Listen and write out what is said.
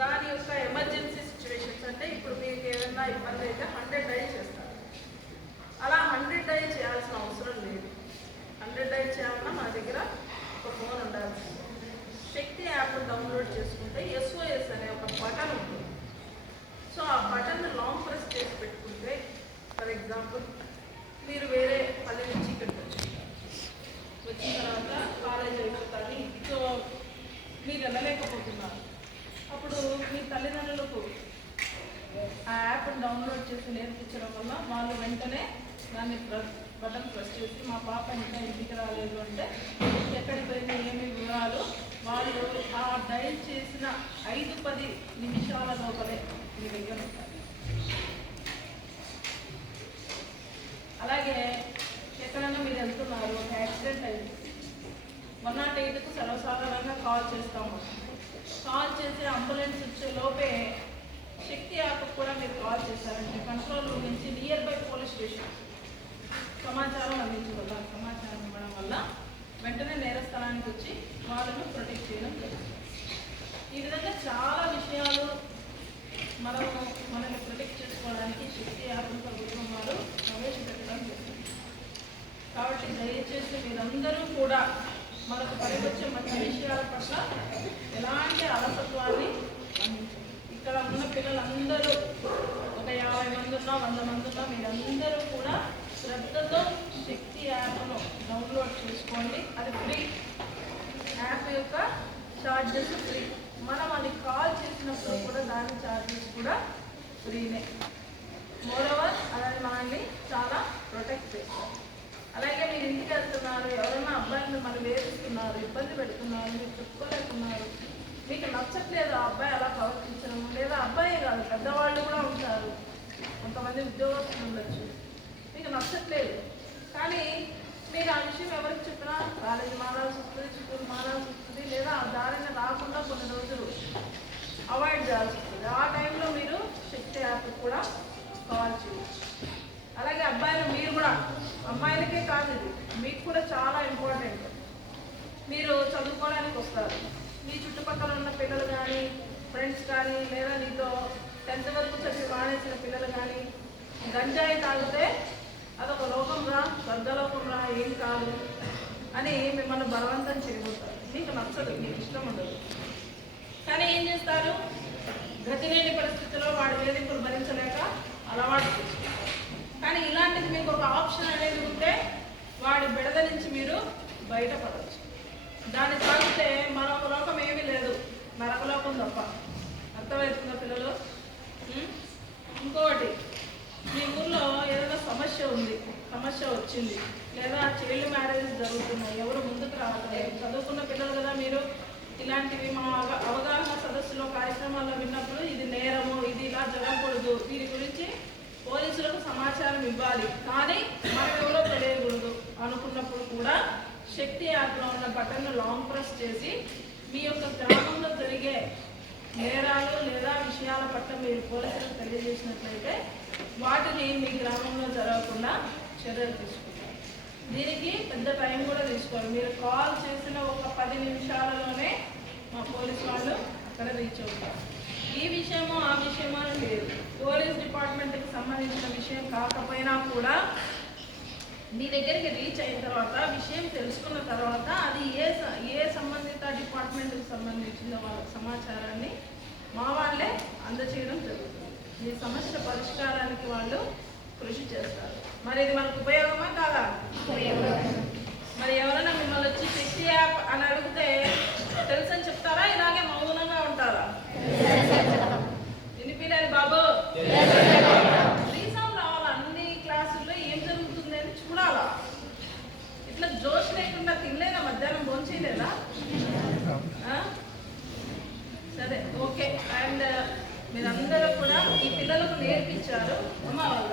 దాని యొక్క emergency situations అంటే ఇప్పుడు మీకు ఏదైనా ఇబ్బంది అయితే హండ్రెడ్ డై చేస్తారు. అలా హండ్రెడ్ డై చేయాల్సిన అవసరం లేదు. హండ్రెడ్ డై చేయాలన్నా మన దగ్గర ఒక ఫోన్ ఉండాల్సింది శక్తి యాప్ డౌన్లోడ్ చేసుకుంటే ఎస్ఓఎస్ అనే ఒక బటన్ ఉంటుంది. సో ఆ బటన్ లాంగ్ ప్రెస్ చేసి పెట్టుకుంటే ఫర్ ఎగ్జాంపుల్ మీరు వేరే పల్లె నుంచి ఇక్కడికి వచ్చి వచ్చిన తర్వాత కాలేజ్ సో మీరు వెళ్ళలేకపోతున్నారు అప్పుడు మీ తల్లిదండ్రులకు ఆ యాప్ డౌన్లోడ్ చేసి నేర్పించడం వల్ల వాళ్ళు వెంటనే దాన్ని బటన్ ప్రెస్ చేసి మా పాప ఇంకా ఇంటికి రాలేదు అంటే ఎక్కడికి పోయిన ఏమి వివరాలు? వాళ్ళు ఆ డైల్ చేసిన ఐదు పది నిమిషాల లోపలే మీ దగ్గర ఉంటారు. అలాగే ఎక్కడైనా మీరు వెళ్తున్నారు ఒక యాక్సిడెంట్ అయింది. వన్ నాట్ ఎయిట్కు సర్వసాధారణంగా కాల్ చేస్తాము. కాల్ చేసి అంబులెన్స్ వచ్చే లోపే శక్తి యాప్ కూడా మీరు కాల్ చేశారంటే కంట్రోల్ రూమ్ నుంచి నియర్ స్టేషన్ సమాచారం అందించగల సమాచారం ఇవ్వడం వల్ల వెంటనే నేర స్థలానికి వచ్చి వాళ్ళను ప్రొటెక్ట్ చేయడం జరుగుతుంది. ఈ విధంగా చాలా విషయాలు మనం మనల్ని ప్రొటెక్ట్ చేసుకోవడానికి శక్తి యాప్ ప్రభుత్వం వారు ప్రవేశపెట్టడం జరుగుతుంది. కాబట్టి దయచేసి మీరందరూ కూడా మనకు పనికొచ్చే మంచి విషయాల పట్ల ఎలాంటి అలసత్వాన్ని ఇక్కడ ఉన్న పిల్లలందరూ ఒక యాభై మంది ఉన్నా వంద మంది ఉన్నా మీరందరూ కూడా శ్రద్ధతో శక్తి యాప్ను డౌన్లోడ్ చేసుకోండి అది ఫ్రీ యాప్ యొక్క ఛార్జెస్ ఫ్రీ మనం అది కాల్ చేసినప్పుడు కూడా దాని ఛార్జెస్ కూడా ఫ్రీనే మోరవర్ అది మనల్ని చాలా ప్రొటెక్ట్ చేస్తారు అలాగే మీరు ఇంటికి వెళ్తున్నారు ఎవరైనా అబ్బాయిని మిమ్మల్ని వేధిస్తున్నారు ఇబ్బంది పెడుతున్నారు మీరు చెప్పుకోలేకున్నారు మీకు నచ్చట్లేదు ఆ అబ్బాయి అలా ప్రవర్తించడం లేదా అబ్బాయే కాదు పెద్దవాళ్ళు కూడా ఉంటారు కొంతమంది ఉద్యోగస్తులు ఉండొచ్చు మీకు నచ్చట్లేదు. కానీ మీరు ఆ విషయం ఎవరికి చెప్పినా కాలేజీ మారాల్సి వస్తుంది అలాగే అబ్బాయిలు మీరు కూడా. అమ్మాయిలకే కాదు ఇది. మీకు కూడా చాలా ఇంపార్టెంట్. మీరు చదువుకోవడానికి వస్తారు. మీ చుట్టుపక్కల ఉన్న పిల్లలు కానీ ఫ్రెండ్స్ కానీ లేదా నీతో టెన్త్ వరకు చదివి మానేసిన పిల్లలు కానీ గంజాయి తాగితే అదొక లోకం రా స్వర్గలోకం రా ఏం కాదు అని మిమ్మల్ని బలవంతం చేయబోతారు మీకు నచ్చదు మీకు ఇష్టం ఉండదు. కానీ ఏం చేస్తారు? గతి లేని పరిస్థితిలో వాడి వేధింపులు భరించలేక అలవాటు కానీ ఇలాంటిది మీకు ఒక ఆప్షన్ అనేది ఉంటే వాడి బిడద నుంచి మీరు బయటపడవచ్చు. దాన్ని తాగితే మరొక లోకం ఏమీ లేదు. నరకలోకం తప్ప. అర్థమవుతుందా పిల్లలు? ఇంకొకటి మీ ఊర్లో ఏదైనా సమస్య ఉంది సమస్య వచ్చింది లేదా చైల్డ్ మ్యారేజ్ జరుగుతున్నాయి ఎవరు ముందుకు రావట్లేదు. చదువుకున్న పిల్లలు కదా మీరు? ఇలాంటివి మా అవగాహన సదస్సులో కార్యక్రమాల్లో విన్నప్పుడు ఇది నేరము ఇది ఇలా జరగకూడదు సమాచారం ఇవ్వాలి. కానీ మనం ఎవరో తెలియకూడదు. అనుకున్నప్పుడు కూడా శక్తి యాప్లో ఉన్న బటన్ను లాంగ్ ప్రెస్ చేసి మీ యొక్క గ్రామంలో జరిగే నేరాలు లేదా విషయాల పట్ల మీరు పోలీసులకు తెలియజేసినట్లయితే వాటిని మీ గ్రామంలో జరగకుండా చర్యలు తీసుకుంటారు. దీనికి పెద్ద టైం కూడా తీసుకోవాలి మీరు కాల్ చేసిన ఒక పది నిమిషాలలోనే మా పోలీస్ వాళ్ళు అక్కడ రీచ్ అవుతారు. ఈ విషయమో ఆ విషయమో అని లేదు డిపార్ట్మెంట్కి సంబంధించిన విషయం కాకపోయినా కూడా మీ దగ్గరికి రీచ్ అయిన తర్వాత విషయం తెలుసుకున్న తర్వాత అది ఏ ఏ సంబంధిత డిపార్ట్మెంట్కి సంబంధించిన వాళ్ళ సమాచారాన్ని మా వాళ్ళే అందచేయడం జరుగుతుంది. ఈ సమస్య పరిష్కారానికి వాళ్ళు కృషి చేస్తారు. మరి ఇది మనకు ఉపయోగమా కాదా? మరి ఎవరైనా మిమ్మల్ని వచ్చి శక్తి యాప్ అని అడిగితే తెలుసని చెప్తారా? ఇలాగే మీరందరూ కూడా ఈ పిల్లలకు నేర్పించారు అమ్మ వాళ్ళ